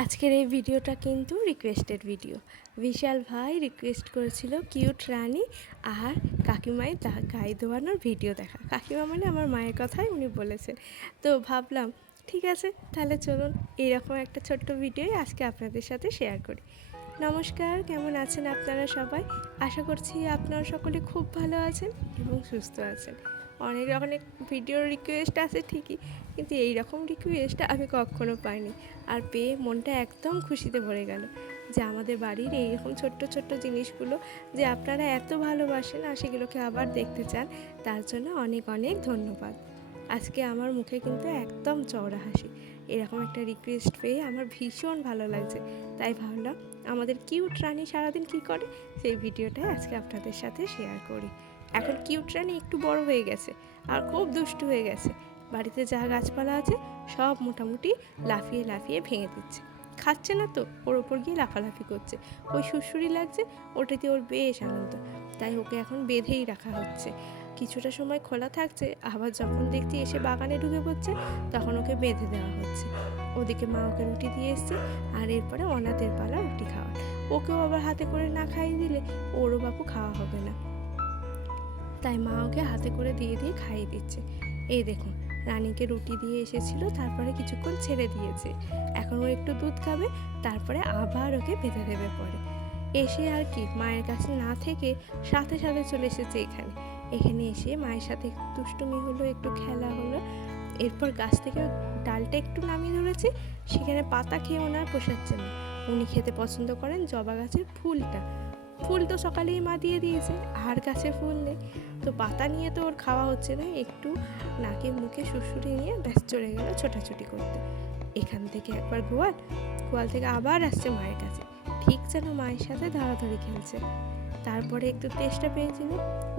আজকের এই ভিডিওটা কিন্তু রিকোয়েস্টেড ভিডিও বিশাল ভাই রিকোয়েস্ট করেছিল কিউট রানী আর কাকিমাই তা গায়ে দোয়ানোর ভিডিও দেখা। কাকিমা মানে আমার মায়ের কথাই উনি বলেছেন। তো ভাবলাম, ঠিক আছে, তাহলে চলুন এইরকম একটা ছোট্ট ভিডিওই আজকে আপনাদের সাথে শেয়ার করি। নমস্কার, কেমন আছেন আপনারা সবাই? আশা করছি আপনারা সকলে খুব ভালো আছেন এবং সুস্থ আছেন। অনেক অনেক ভিডিওর রিকোয়েস্ট আছে ঠিকই, কিন্তু এই রকম রিকোয়েস্ট আমি কখনো পাইনি। আর পেয়ে মনটা একদম খুশিতে ভরে গেল যে আমাদের বাড়ির এইরকম ছোট্ট ছোট্ট জিনিসগুলো যে আপনারা এত ভালোবাসেন আর সেগুলোকে আবার দেখতে চান, তার জন্য অনেক অনেক ধন্যবাদ। আজকে আমার মুখে কিন্তু একদম চওড়া হাসি। এরকম একটা রিকোয়েস্ট পেয়ে আমার ভীষণ ভালো লাগছে। তাই ভাবলাম আমাদের কিউট রানী সারাদিন কি করে? সেই ভিডিওটাই আজকে আপনাদের সাথে শেয়ার করি। এখন কিউট রানী একটু বড় হয়ে গেছে আর খুব দুষ্টু হয়ে গেছে। বাড়িতে যা গাছপালা আছে সব মোটামুটি লাফিয়ে লাফিয়ে ভেঙে দিচ্ছে। খাচ্ছে না তো, ওর ওপর গিয়ে লাফালাফি করছে। ওই সুরসুরি লাগছে, ওটাতে ওর বেশ আনন্দ। তাই ওকে এখন বেঁধেই রাখা হচ্ছে। কিছুটা সময় খোলা থাকছে, আবার যখন দেখছি এসে বাগানে ঢুকে পড়ছে, তখন ওকে বেঁধে দেওয়া হচ্ছে। ওদিকে মা ওকে রুটি দিয়ে এসছে, আর এরপরে অনাথের পালা রুটি খাওয়া। ওকেও আবার হাতে করে না খাইয়ে দিলে ওরও বাপু খাওয়া হবে না। তাই মা ওকে হাতে করে দিয়ে দিয়ে খাইয়ে দিচ্ছে। এই দেখুন, রানীকে রুটি দিয়ে এসেছিল, তারপরে কিছুক্ষণ ছেড়ে দিয়েছে। এখন ও একটু দুধ খাবে, তারপরে আবার ওকে বেঁধে দেবে পরে। এসে আর কি, মায়ের কাছে না থেকে সাথে সাথে চলে এসেছে এখানে। এখানে এসে মায়ের সাথে দুষ্টুমি হলো, একটু খেলা হলো। এরপর গাছ থেকে ডালটা একটু নামিয়ে ধরেছে, সেখানে পাতা খেয়ে ওনার পোষাচ্ছে না। উনি খেতে পছন্দ করেন জবা গাছের ফুলটা। ফুল তো সকালেই মা দিয়ে দিয়েছে, আর গাছে ফুল নেই। তো পাতা নিয়ে তো ওর খাওয়া হচ্ছে না, একটু নাকে মুখে সুরসুরি নিয়ে ব্যাস চলে গেল ছোটাছুটি করতে। এখান থেকে একবার গোয়াল গোয়াল থেকে আবার আসছে মায়ের কাছে। ঠিক যেন মায়ের সাথে ধরাধরি খেলছে। তারপরে একটু টেস্টটা পেয়েছিল,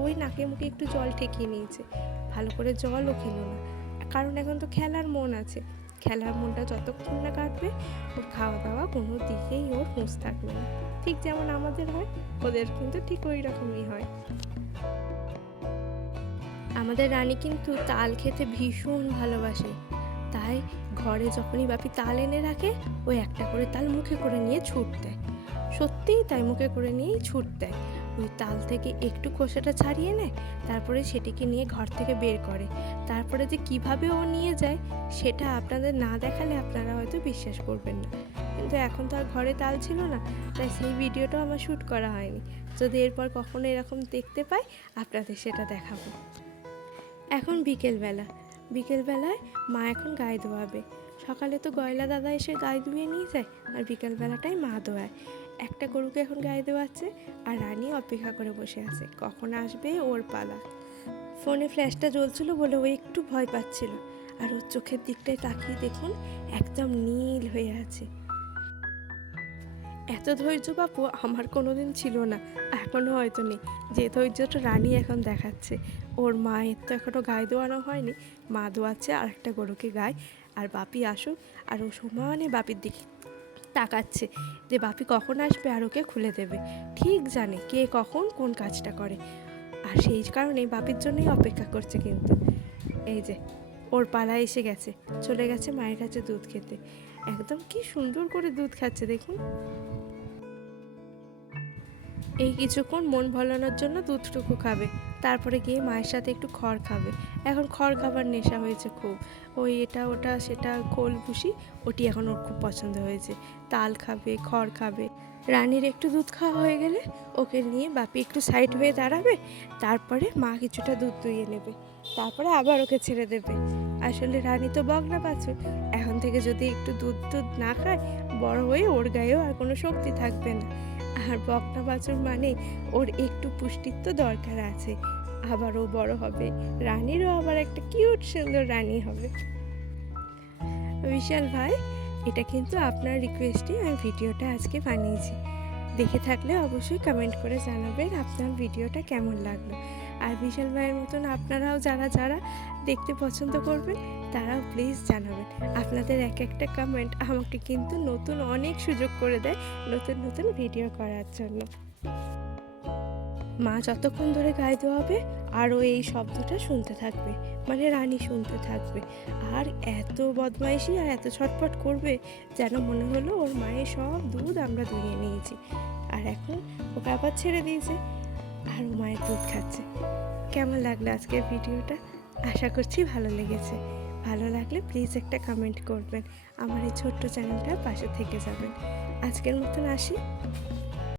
ওই নাকে মুখে একটু জল ঠেকিয়ে নিয়েছে। ভালো করে জলও খেলো না, কারণ এখন তো খেলার মন আছে। খেলার মনটা যতক্ষণ না কাটবে, ওর খাওয়া দাওয়া কোনো দিকেই ওর হুঁশ থাকবে না। ঠিক যেমন আমাদের হয়, ওদের কিন্তু ঠিক ওই রকমই হয়। আমাদের রানী কিন্তু তাল খেতে ভীষণ ভালোবাসে। তাই ঘরে যখনই বাপি তাল এনে রাখে, ও একটা করে তাল মুখে করে নিয়ে ছুট দেয়। সত্যিই তাই মুখে করে নিয়েই ছুট দেয়। ওই তাল থেকে একটু খোসাটা ছাড়িয়ে নেয়, তারপরে সেটিকে নিয়ে ঘর থেকে বের করে। তারপরে যে কীভাবে ও নিয়ে যায়, সেটা আপনাদের না দেখালে আপনারা হয়তো বিশ্বাস করবেন না। কিন্তু এখন তো আর ঘরে তাল ছিল না, তাই সেই ভিডিওটাও আমার শ্যুট করা হয়নি। যদি এরপর কখনো এরকম দেখতে পাই, আপনাদের সেটা দেখাবো। এখন বিকেলবেলা। বিকেলবেলায় মা এখন গায়ে ধোয়াবে। সকালে তো গয়লা দাদা এসে গায়ে ধুয়ে নিয়ে যায়, আর বিকেলবেলাটাই মা ধোয়ায় একটা গরুকে এখন গায়ে দেওয়াচ্ছে আর রানী অপেক্ষা করে বসে আছে। কখন আসবে ওর পালা। ফোনে ফ্ল্যাশটা জ্বলছিল বলে ও একটু ভয় পাচ্ছিল। আর ওর চোখের দিকটায় তাকিয়ে দেখুন একদম নীল হয়ে আছে। এত ধৈর্য বাপু আমার কোনোদিন ছিল না এখনও হয়তো নেই। যে ধৈর্যটা রানী এখন দেখাচ্ছে, ওর মায়ের তো এখনও গায়ে দোয়ানো হয়নি। মা দোয়াচ্ছে আর একটা গরুকে গায়ে। আর বাপি আসুক, আর ও সমানে বাপির দিকে তাকাচ্ছে যে বাপি কখন আসবে আর ওকে খুলে দেবে। ঠিক জানে কে কখন কোন কাজটা করে। আর সেই কারণেই বাপির জন্যই অপেক্ষা করছে কিন্তু। এই যে, ওর পালা এসে গেছে। চলে গেছে মায়ের কাছে দুধ খেতে। একদম কি সুন্দর করে দুধ খাচ্ছে, দেখুন। এই কিছুক্ষণ মন ভোলানোর জন্য দুধটুকু খাবে। তারপরে গিয়ে মায়ের সাথে একটু খড় খাবে। এখন খড় খাবার নেশা হয়েছে খুব। ওই এটা, ওটা, সেটা, খোল, ভুসি, ওটি এখন ওর খুব পছন্দ হয়েছে। তাল খাবে, খড় খাবে। রানীর একটু দুধ খাওয়া হয়ে গেলে ওকে নিয়ে বাপি একটু সাইড হয়ে দাঁড়াবে। তারপরে মা কিছুটা দুধ দুইয়ে নেবে। তারপরে আবার ওকে ছেড়ে দেবে। আসলে রানী তো বগনা বাছুর এখন থেকে যদি একটু দুধ দুধ না খায়, বড় হয়ে ওর গায়েও আর কোনো শক্তি থাকবে না। আর বকনা বাছুর মানে ওর একটু পুষ্টির তো দরকার আছে। আবার ও বড় হবে। রানীরও আবার একটা কিউট সুন্দর রানী হবে। বিশাল ভাই, এটা কিন্তু আপনার রিকোয়েস্টে আমি ভিডিওটা আজকে বানিয়েছি। দেখে থাকলে অবশ্যই কমেন্ট করে জানাবেন আপনার ভিডিওটা কেমন লাগল। আর বিশাল ভাইয়ের মতন আপনারাও যারা যারা দেখতে পছন্দ করবেন, তারাও প্লিজ জানাবেন। আপনাদের এক একটা কমেন্ট আমাকে কিন্তু নতুন অনেক সুযোগ করে দেয় নতুন নতুন ভিডিও করার জন্য। মা যতক্ষণ ধরে গায়ে দোয়াবে আরও এই শব্দটা শুনতে থাকবে মানে রানী শুনতে থাকবে। আর এত বদমাইশি আর এত ছটফট করবে যেন মনে হলো ওর মায়ের সব দুধ আমরা ধুয়ে নিয়েছি। আর এখন ওকে আবার ছেড়ে দিয়েছে। আর মায়ের দুধ খাচ্ছে। কেমন লাগল আজকের ভিডিওটা? আশা করছি ভালো লেগেছে। ভালো লাগলে প্লিজ একটা কমেন্ট করবেন। আমার এই ছোট্ট চ্যানেলটার পাশে থেকে যাবেন। আজকের মতন আসি।